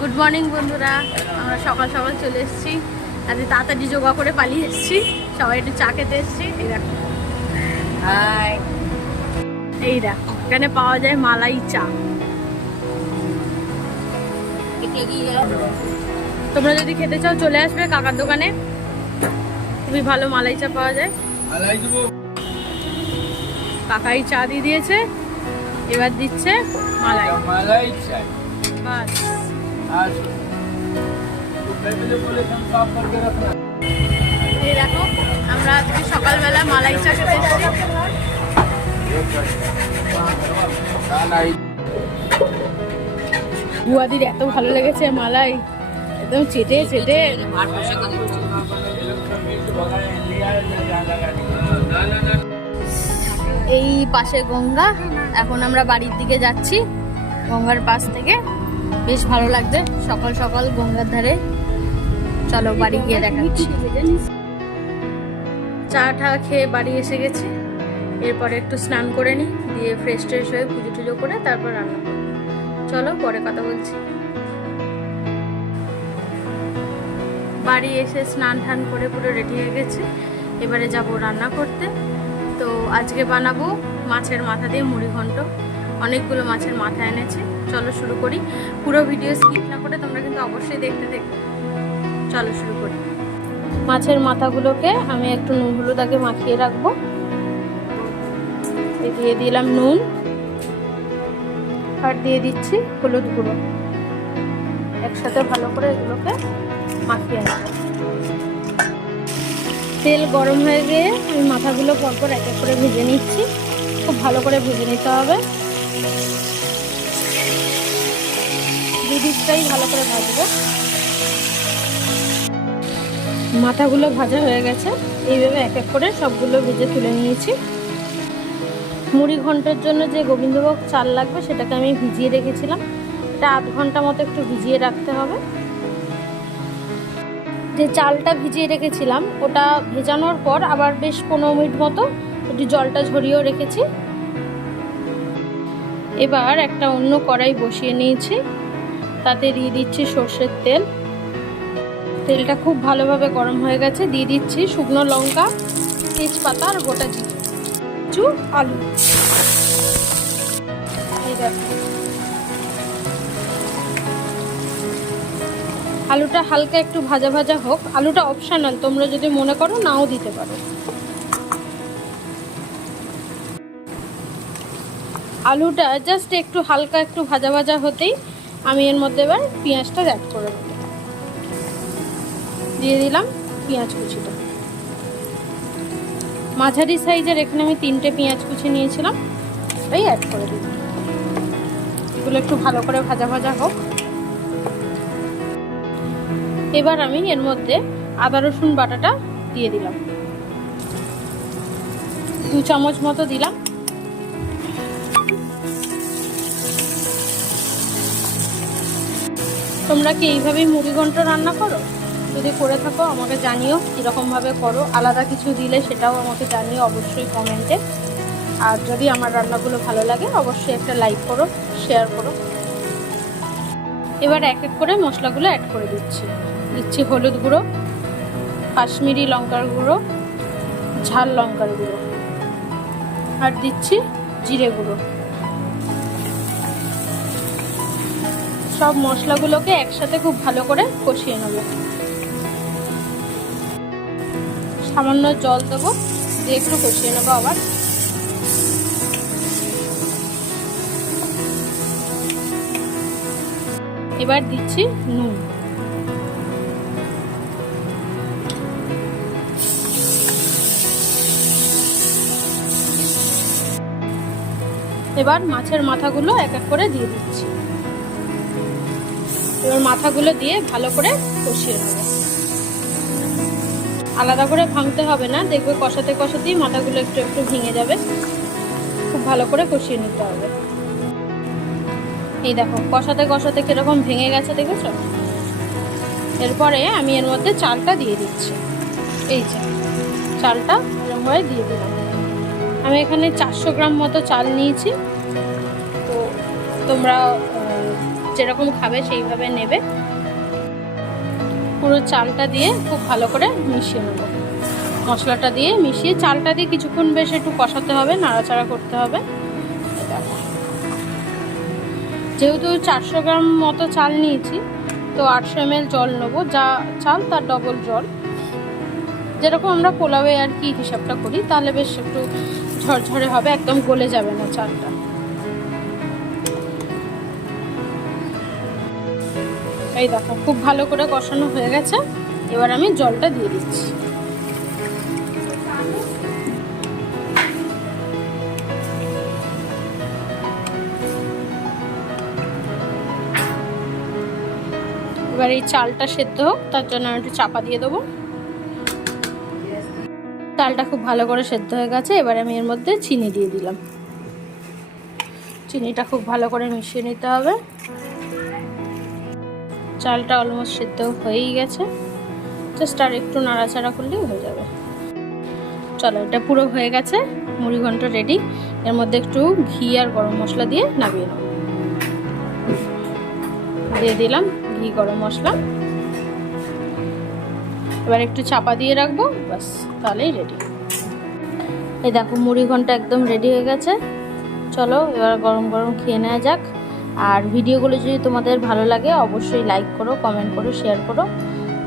Good morning বন্ধুরা, আমরা সকাল সকাল চলে এসেছি। আজ তাড়াতাড়ি যোগা করে পালিয়ে এসেছি, সবাই একটু চা খেতে এসেছি। এই দেখো, হাই, এই দেখো এখানে পাওয়া যায় মালাই চা। তোমরা যদি খেতে চাও চলে আসবে কাকার দোকানে, খুবই ভালো মালাই চা পাওয়া যায়। কাকাই চা দিয়ে দিয়েছে, এবার দিচ্ছে মালাই চা। বাস এই দেখো, আমরা আজকে সকালবেলা মালাই চা খেতে এসেছি। বুয়াদির এত ভালো লেগেছে মালাই, একদম চেটে চেটে। এই পাশে গঙ্গা, এখন আমরা বাড়ির দিকে যাচ্ছি। গঙ্গার পাশ থেকে বেশ ভালো লাগছে সকাল সকাল গঙ্গার ধারে। চলো বাড়ি গিয়ে দেখাচ্ছি। চা টা খেয়ে বাড়ি এসে গেছি, এরপরে একটু স্নান করে নিই, দিয়ে ফ্রেশ ট্রেশ হয়ে পুজো টুজো করে তারপর রান্না করবো। চলো পরে কথা বলছি। বাড়ি এসে স্নান টান করে পুরো রেডি হয়ে গেছে, এবারে যাব রান্না করতে। তো আজকে বানাবো মাছের মাথা দিয়ে মুড়ি ঘন্ট। অনেকগুলো মাছের মাথা এনেছে, চলো শুরু করি। পুরো ভিডিও স্কিপ না করে তোমরা কিন্তু অবশ্যই দেখতে দেখবে। চলো শুরু করি। মাছের মাথাগুলোকে আমি একটু নুন হলুদ আগে মাখিয়ে রাখবো। দিয়ে দিলাম নুন, আর দিয়ে দিচ্ছি হলুদ গুঁড়ো। একসাথে ভালো করে এগুলোকে মাখিয়ে নেব। তেল গরম হয়ে গিয়ে আমি মাথাগুলো পরপর এক এক করে ভেজে নিচ্ছি। খুব ভালো করে ভেজে নিতে হবে, দুদিকটাই ভালো করে ভাজবো। মাথাগুলো ভাজা হয়ে গেছে, এইভাবে এক এক করে সবগুলো ভেজে তুলে নিয়েছি। মুড়ি ঘন্টের জন্য যে গোবিন্দভোগ চাল লাগবে সেটাকে আমি ভিজিয়ে রেখেছিলাম। এটা আধ ঘন্টা মতো একটু ভিজিয়ে রাখতে হবে। যে চালটা ভিজিয়ে রেখেছিলাম ওটা ভেজানোর পর আবার বেশ 15 মিনিট মতো একটু জলটা ঝরিয়েও রেখেছি। এবার একটা অন্য কড়াই বসিয়ে নিয়েছি, তাতে দিয়ে দিচ্ছি সর্ষের তেল। তেলটা খুব ভালোভাবে গরম হয়ে গেছে, দিয়ে দিচ্ছি শুকনো লঙ্কা, তেজপাতা আর গোটা জিরে, কিছু আলু। এই দেখো, আলুটা হালকা একটু ভাজা ভাজা হোক। আলুটা অপশনাল, তোমরা যদি মনে করো নাও দিতে পারো। আলুটা জাস্ট একটু হালকা একটু ভাজা ভাজা হতেই আমি এর মধ্যে এবার পেঁয়াজটা অ্যাড করে দেবো। দিয়ে দিলাম পেঁয়াজ কুচিটা। মাঝারি সাইজের এখানে আমি 3টে পেঁয়াজ কুচি নিয়েছিলাম, তাই অ্যাড করে দিলাম। এগুলো একটু ভালো করে ভাজা ভাজা হোক। এবার আমি এর মধ্যে আদা রসুন বাটাটা দিয়ে দিলাম, 2 চামচ মতো দিলাম। তোমরা কি এইভাবেই মুড়ি ঘন্ট রান্না করো? যদি করে থাকো আমাকে জানিও কীরকমভাবে করো। আলাদা কিছু দিলে সেটাও আমাকে জানিও অবশ্যই কমেন্টে। আর যদি আমার রান্নাগুলো ভালো লাগে অবশ্যই একটা লাইক করো, শেয়ার করো। এবার এক এক করে মশলাগুলো অ্যাড করে দিচ্ছি হলুদ গুঁড়ো, কাশ্মীরি লঙ্কার গুঁড়ো, ঝাল লঙ্কার গুঁড়ো, আর দিচ্ছি জিরে গুঁড়ো। সব মশলাগুলোকে একসাথে খুব ভালো করে কষিয়ে নেব। সামান্য জল দেবো, দিয়ে একটু কষিয়ে নেবো আবার। এবার দিচ্ছি নুন। এবার মাছের মাথাগুলো এক এক করে দিয়ে দিচ্ছি। এবার মাথাগুলো দিয়ে ভালো করে কষিয়ে নেব। আলাদা করে ভাঙতে হবে না, দেখবে কষাতে কষাতেই মাথাগুলো একটু একটু ভেঙে যাবে। খুব ভালো করে কষিয়ে নিতে হবে। এই দেখো কষাতে কষাতে কিরকম ভেঙে গেছে, দেখেছো? এরপরে আমি এর মধ্যে চালটা দিয়ে দিচ্ছি। এই যে চালটা এরকম করে দিয়ে দিলাম। আমি এখানে 400 গ্রাম মতো চাল নিয়েছি। তো তোমরা যেরকম খাবে সেইভাবে নেবে। পুরো চালটা দিয়ে খুব ভালো করে মিশিয়ে নেব। মশলাটা দিয়ে মিশিয়ে চালটা দিয়ে কিছুক্ষণ বেশ একটু কষাতে হবে, নাড়াচাড়া করতে হবে। যেহেতু 400 গ্রাম মতো চাল নিয়েছি, তো 800 ml জল নেবো, যা চাল তার ডবল জল। যেরকম আমরা পোলাওয়ে আর কি হিসাবটা করি, তাহলে বেশ একটু ঝরঝরে হবে, একদম গলে যাবে না চালটা। এই দেখো খুব ভালো করে কষানো হয়ে গেছে। এবার আমি জলটা দিয়ে দিচ্ছি। এবার এই চালটা সেদ্ধ হোক, তার জন্য আমি একটু চাপা দিয়ে দেবো। চালটা খুব ভালো করে সেদ্ধ হয়ে গেছে। এবার আমি এর মধ্যে চিনি দিয়ে দিলাম। চিনিটা খুব ভালো করে মিশিয়ে নিতে হবে। চালটা অলমোস্ট সেদ্ধ হয়েই গেছে, জাস্ট আর একটু নাড়াচাড়া করলেই হয়ে যাবে। চলো, এটা পুরো হয়ে গেছে, মুড়ি ঘন্ট রেডি। এর মধ্যে একটু ঘি আর গরম মশলা দিয়ে নামিয়ে নেব। দিয়ে দিলাম ঘি গরম মশলা। এবার একটু চাপা দিয়ে রাখবো, ব্যাস তাহলেই রেডি। এই দেখো মুড়ি ঘন্ট একদম রেডি হয়ে গেছে। চলো এবার গরম গরম খেয়ে নেওয়া যাক। আর ভিডিওগুলো যদি তোমাদের ভালো লাগে অবশ্যই লাইক করো, কমেন্ট করো, শেয়ার করো।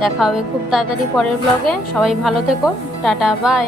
দেখা হবে খুব তাড়াতাড়ি পরের ব্লগে। সবাই ভালো থেকো, টাটা, বাই।